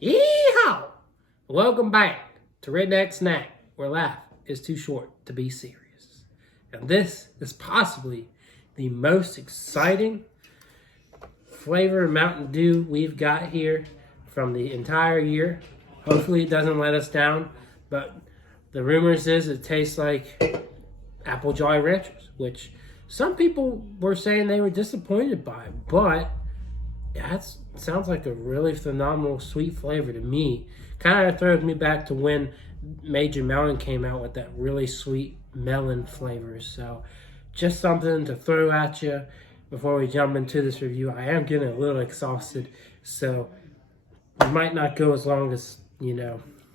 Yeehaw! Welcome back to Redneck Snack, where life is too short to be serious. And this is possibly the most exciting flavor Mountain Dew we've got here from the entire year. Hopefully it doesn't let us down, but the rumors is it tastes like Apple Jolly Ranchers, which some people were saying they were disappointed by, but that sounds like a really phenomenal sweet flavor to me. Kind of throws me back to when Major Melon came out with that really sweet melon flavor. So just something to throw at you before we jump into this review. I am getting a little exhausted, so it might not go as long as,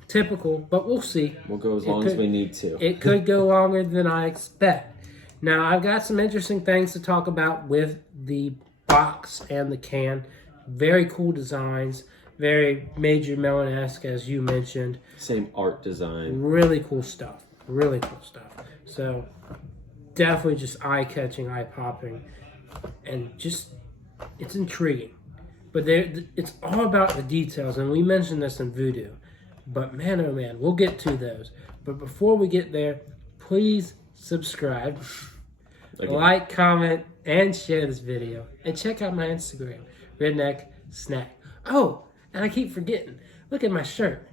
typical, but we'll see. We'll go as long as we need to. It could go longer than I expect. Now, I've got some interesting things to talk about with the box and the can. Very cool designs. Very Major Melon-esque, as you mentioned. Same art design. Really cool stuff. Really cool stuff. So, definitely just eye-catching, eye-popping. And just, it's intriguing. But it's all about the details. And we mentioned this in Voodoo. But man, oh man, we'll get to those. But before we get there, please subscribe, like, comment, and share this video. And check out my Instagram, Redneck Snack. Oh, and I keep forgetting. Look at my shirt.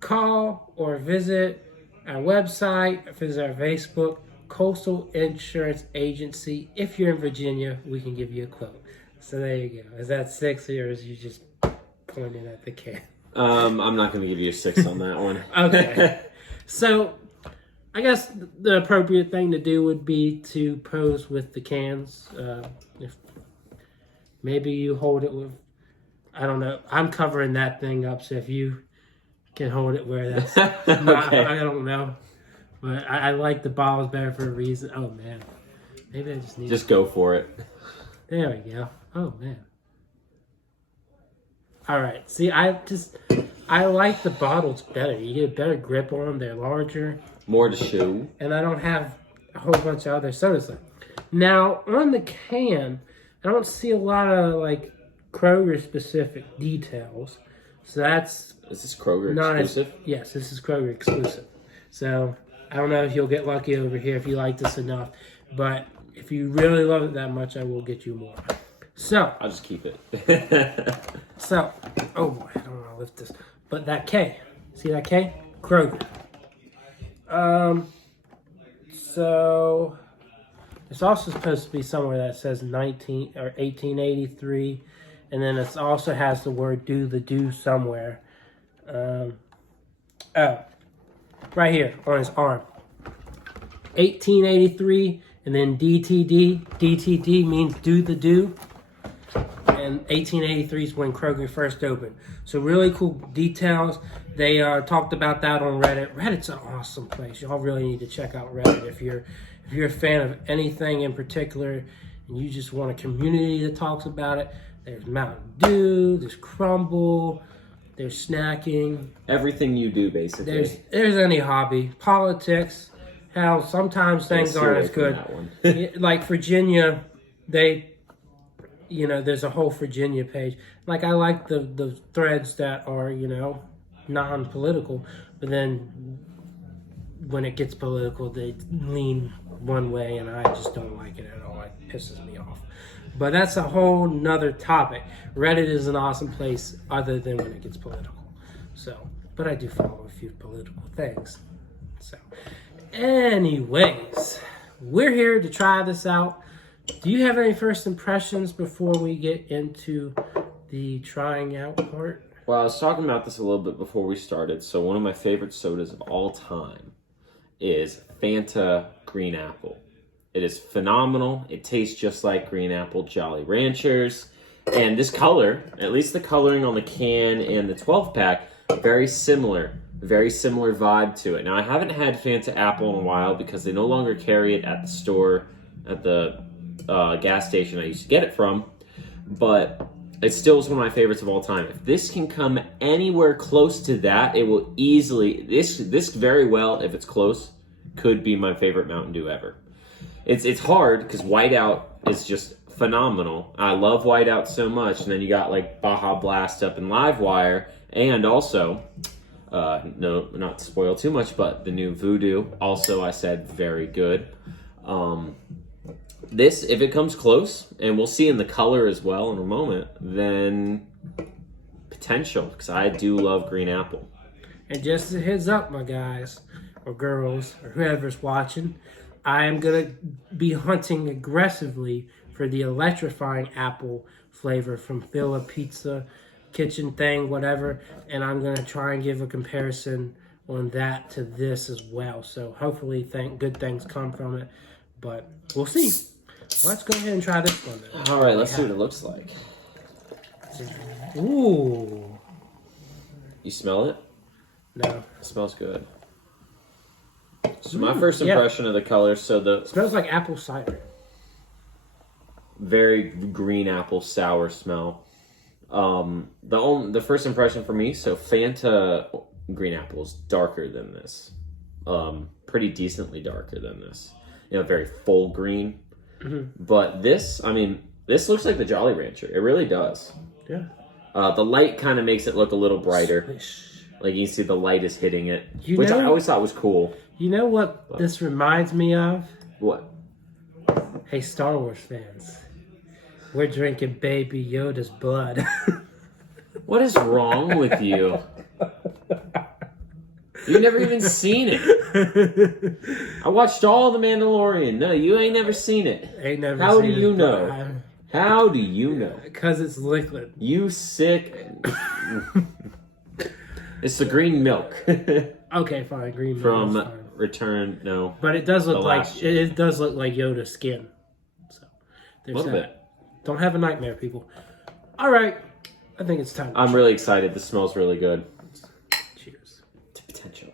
Call or visit our website, visit our Facebook, Coastal Insurance Agency. If you're in Virginia, we can give you a quote. So there you go. Is that 6 or is you just pointing at the can? I'm not going to give you a 6 on that one. Okay. So, I guess the appropriate thing to do would be to pose with the cans. If maybe you hold it with, I don't know. I'm covering that thing up, so if you can hold it where that's okay. I don't know. But I like the bottles better for a reason. Oh, man. Maybe I just need Just go for it. There we go. Oh, man. All right. See, I like the bottles better. You get a better grip on them. They're larger. More to show. And I don't have a whole bunch of other sodas left. Now, on the can, I don't see a lot of, Kroger-specific details. So that's... Is this Kroger exclusive? Yes, this is Kroger exclusive. So, I don't know if you'll get lucky over here if you like this enough. But if you really love it that much, I will get you more. So... I'll just keep it. Oh boy, I don't want to lift this. But that K, see that K? Kroger. So it's also supposed to be somewhere that says 1883, and then it also has the word do somewhere. Right here on his arm. 1883, and then DTD. DTD means do the do. And 1883 is when Kroger first opened. So really cool details. They talked about that on Reddit. Reddit's an awesome place. Y'all really need to check out Reddit if you're a fan of anything in particular and you just want a community that talks about it. There's Mountain Dew, there's Crumble, there's snacking. Everything you do, basically. There's any hobby. Politics. Hell, sometimes things aren't as good. Like Virginia, there's a whole Virginia page. I like the threads that are, non-political, but then when it gets political, they lean one way, and I just don't like it at all. It pisses me off. But that's a whole nother topic. Reddit is an awesome place other than when it gets political. So, but I do follow a few political things. So, anyways, we're here to try this out. Do you have any first impressions before we get into the trying out part? Well, I was talking about this a little bit before we started. So one of my favorite sodas of all time is Fanta Green Apple. It is phenomenal. It tastes just like Green Apple Jolly Ranchers. And this color, at least the coloring on the can and the 12-pack, very similar vibe to it. Now, I haven't had Fanta Apple in a while because they no longer carry it at the store, at the gas station I used to get it from. But It still is one of my favorites of all time. If this can come anywhere close to that, it will easily, this very well, if it's close, could be my favorite Mountain Dew ever. It's hard because Whiteout is just phenomenal. I love Whiteout so much. And then you got like Baja Blast up in Livewire. And also, no, not to spoil too much, but the new Voodoo, also I said very good. This, if it comes close, and we'll see in the color as well in a moment, then potential, because I do love green apple. And just a heads up, my guys, or girls, or whoever's watching, I am going to be hunting aggressively for the electrifying apple flavor from Phila Pizza, Kitchen Thing, whatever, and I'm going to try and give a comparison on that to this as well. So hopefully good things come from it, but we'll see. Let's go ahead and try this one then. All right, let's see what it looks like. Ooh. You smell it? No. It smells good. So my first impression of the color, so It smells like apple cider. Very green apple sour smell. The first impression for me, so Fanta green apple is darker than this. Pretty decently darker than this. Very full green. Mm-hmm. But this looks like the Jolly Rancher. It really does. Yeah. The light kind of makes it look a little brighter. Like you see the light is hitting it, which I always thought was cool. You know what this reminds me of? What? Hey, Star Wars fans. We're drinking Baby Yoda's blood. What is wrong with you? You've never even seen it. I watched all The Mandalorian. No, you ain't never seen it. Ain't never How seen do you it, know? How do you know? Because it's liquid. You sick. It's the green milk. Okay, fine. Green milk. From Return, no. But it does look like Yoda's skin. So there's a little bit. Don't have a nightmare, people. All right, I think it's time. I'm really excited. This smells really good. Cheers to potential.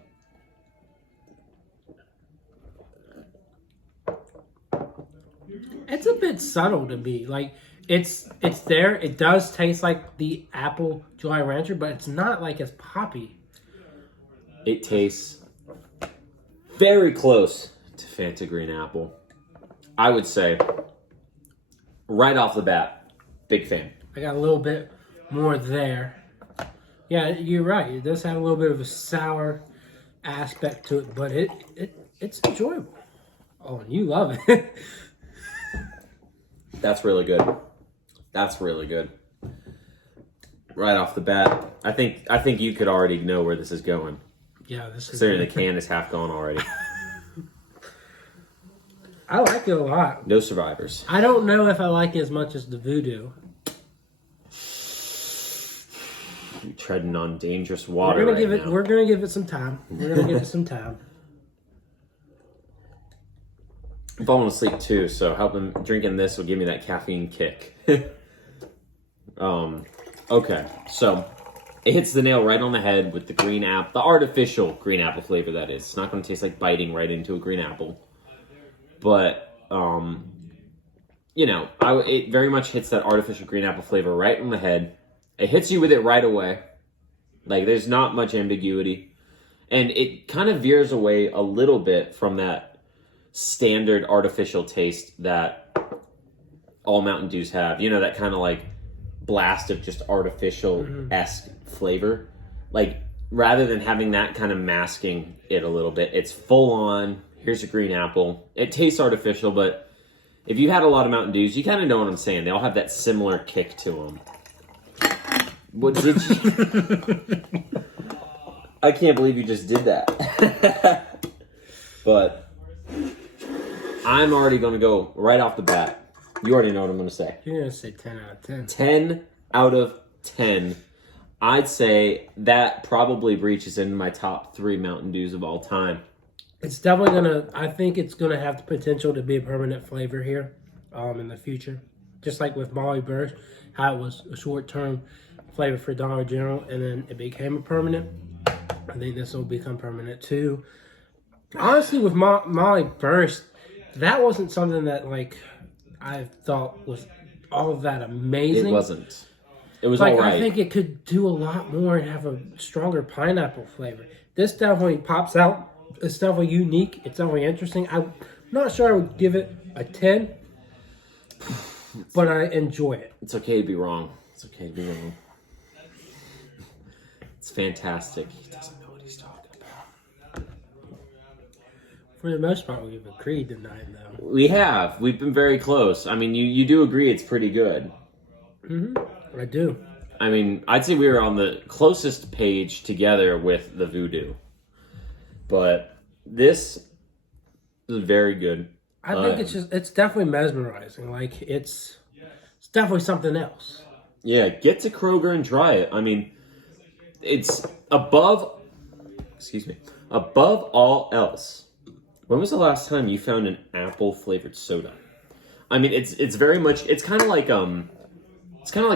It's a bit subtle to me. Like it's there. It does taste like the apple Jolly Rancher, but it's not like as poppy. It tastes very close to Fanta Green Apple. I would say, right off the bat, big fan. I got a little bit more there. Yeah, you're right. It does have a little bit of a sour aspect to it, but it's enjoyable. Oh, and you love it. That's really good. That's really good. Right off the bat, I think you could already know where this is going. Yeah, this is. Considering the can is half gone already. I like it a lot. No survivors. I don't know if I like it as much as the Voodoo. You're treading on dangerous water. We're gonna give it some time. We're gonna give it some time. I'm falling asleep too, so drinking this will give me that caffeine kick. Okay, so it hits the nail right on the head with the the artificial green apple flavor that is. It's not going to taste like biting right into a green apple. But, it very much hits that artificial green apple flavor right on the head. It hits you with it right away. Like, there's not much ambiguity. And it kind of veers away a little bit from that standard artificial taste that all Mountain Dews have. That kind of like blast of just artificial-esque flavor. Like, rather than having that kind of masking it a little bit, it's full on, here's a green apple. It tastes artificial, but if you've had a lot of Mountain Dews, you kind of know what I'm saying. They all have that similar kick to them. What did you... I can't believe you just did that. But I'm already going to go right off the bat. You already know what I'm going to say. You're going to say 10 out of 10. 10 out of 10. I'd say that probably reaches into my top 3 Mountain Dews of all time. It's definitely I think it's going to have the potential to be a permanent flavor here in the future. Just like with Molly Burst, how it was a short-term flavor for Dollar General, and then it became a permanent. I think this will become permanent too. Honestly, with Molly Burst, that wasn't something that I thought was all that amazing. It wasn't. It was like, all right. I think it could do a lot more and have a stronger pineapple flavor. This definitely pops out. It's definitely unique. It's definitely interesting. I'm not sure I would give it a 10, but I enjoy it. It's okay to be wrong. It's okay to be wrong. It's fantastic. He doesn't know what he's talking about. For the most part, we've agreed tonight, though. We have. We've been very close. I mean, you do agree it's pretty good. I do. I mean, I'd say we were on the closest page together with the Voodoo. But this is very good. I think it's definitely mesmerizing. Like, it's definitely something else. Yeah, get to Kroger and try it. I mean, it's above all else. When was the last time you found an apple flavored soda? I mean, it's very much, it's kind of like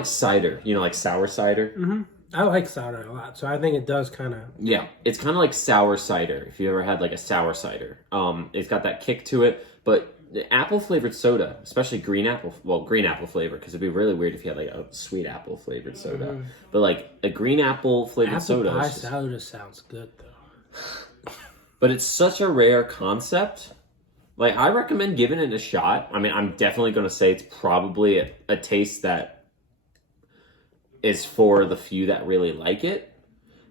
cider, like sour cider. I like cider a lot, so I think it does kind of... Yeah, it's kind of like sour cider, if you ever had like a sour cider. It's got that kick to it, but the apple flavored soda, especially green apple flavor, because it'd be really weird if you had like a sweet apple flavored soda. But like a green apple flavored soda. Apple pie soda sounds good, though. But it's such a rare concept. Like, I recommend giving it a shot. I mean, I'm definitely going to say it's probably a taste that is for the few that really like it.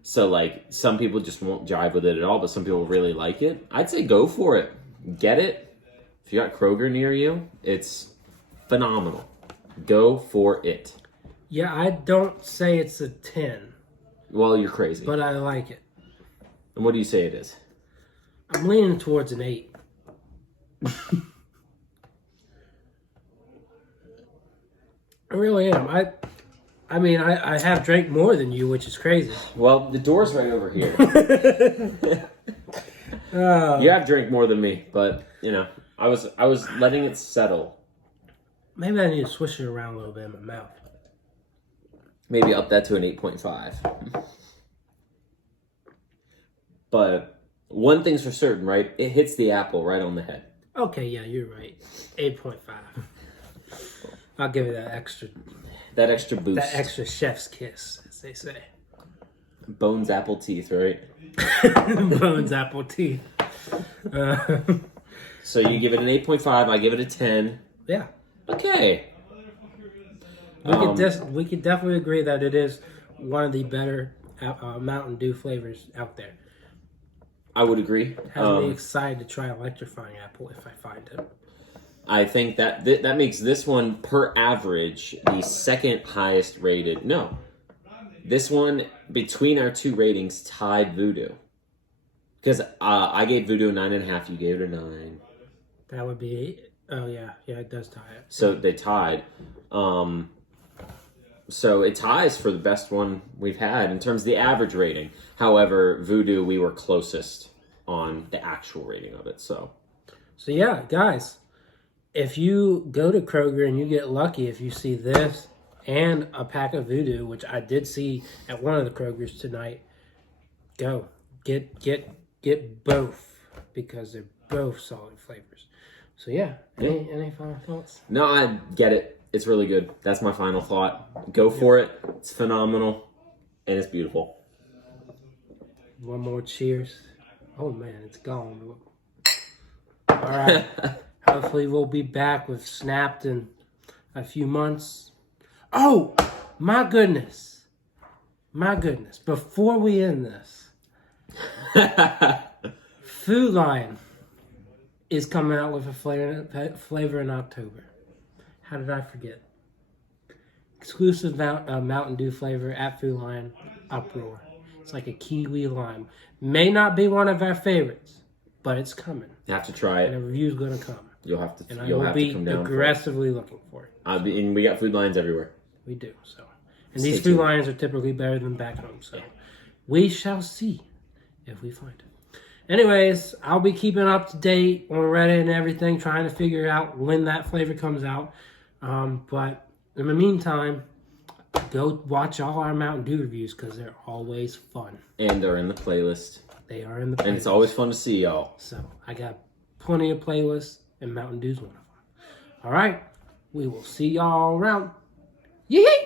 So, like, some people just won't jive with it at all, but some people really like it. I'd say go for it. Get it. If you got Kroger near you, it's phenomenal. Go for it. Yeah, I don't say it's a 10. Well, you're crazy. But I like it. And what do you say it is? I'm leaning towards an 8. I really am. I mean, I have drank more than you, which is crazy. Well, the door's right over here. You have drank more than me, but, I was letting it settle. Maybe I need to swish it around a little bit in my mouth. Maybe up that to an 8.5. But one thing's for certain, right? It hits the apple right on the head. Okay, yeah, you're right. 8.5. I'll give it that extra boost. That extra chef's kiss, as they say. Bones apple teeth, right? Bones apple teeth. So you give it an 8.5, I give it a 10. Yeah. Okay. We could definitely agree that it is one of the better Mountain Dew flavors out there. I would agree. Has me excited to try electrifying apple if I find it. I think that that makes this one per average the second highest rated. No, this one between our two ratings tied Voodoo, because I gave Voodoo a 9.5. You gave it a 9. That would be. Oh yeah, it does tie it. So they tied. So it ties for the best one we've had in terms of the average rating. However, Voodoo, we were closest on the actual rating of it. So yeah, guys, if you go to Kroger and you get lucky, if you see this and a pack of Voodoo, which I did see at one of the Krogers tonight, go get both, because they're both solid flavors. So yeah, any final thoughts? No, I get it. It's really good. That's my final thought. Go for it. It's phenomenal. And it's beautiful. One more cheers. Oh man, it's gone. All right. Hopefully we'll be back with Snapped in a few months. Oh, my goodness. Before we end this, Food Lion is coming out with a flavor in October. How did I forget? Exclusive Mountain Dew flavor at Food Lion, Uproar. It's like a kiwi lime. May not be one of our favorites, but it's coming. You have to try it. And a review's going to come. You'll have to. And I You'll will have be to come down aggressively looking for it. And we got Food Lions everywhere. We do. So, and these Food Lions are typically better than back home. So, we shall see if we find it. Anyways, I'll be keeping up to date on Reddit and everything, trying to figure out when that flavor comes out. But in the meantime, go watch all our Mountain Dew reviews because they're always fun. And they're in the playlist. They are in the playlist. And it's always fun to see y'all. So I got plenty of playlists, and Mountain Dew's one of them. All right, we will see y'all around. Yee!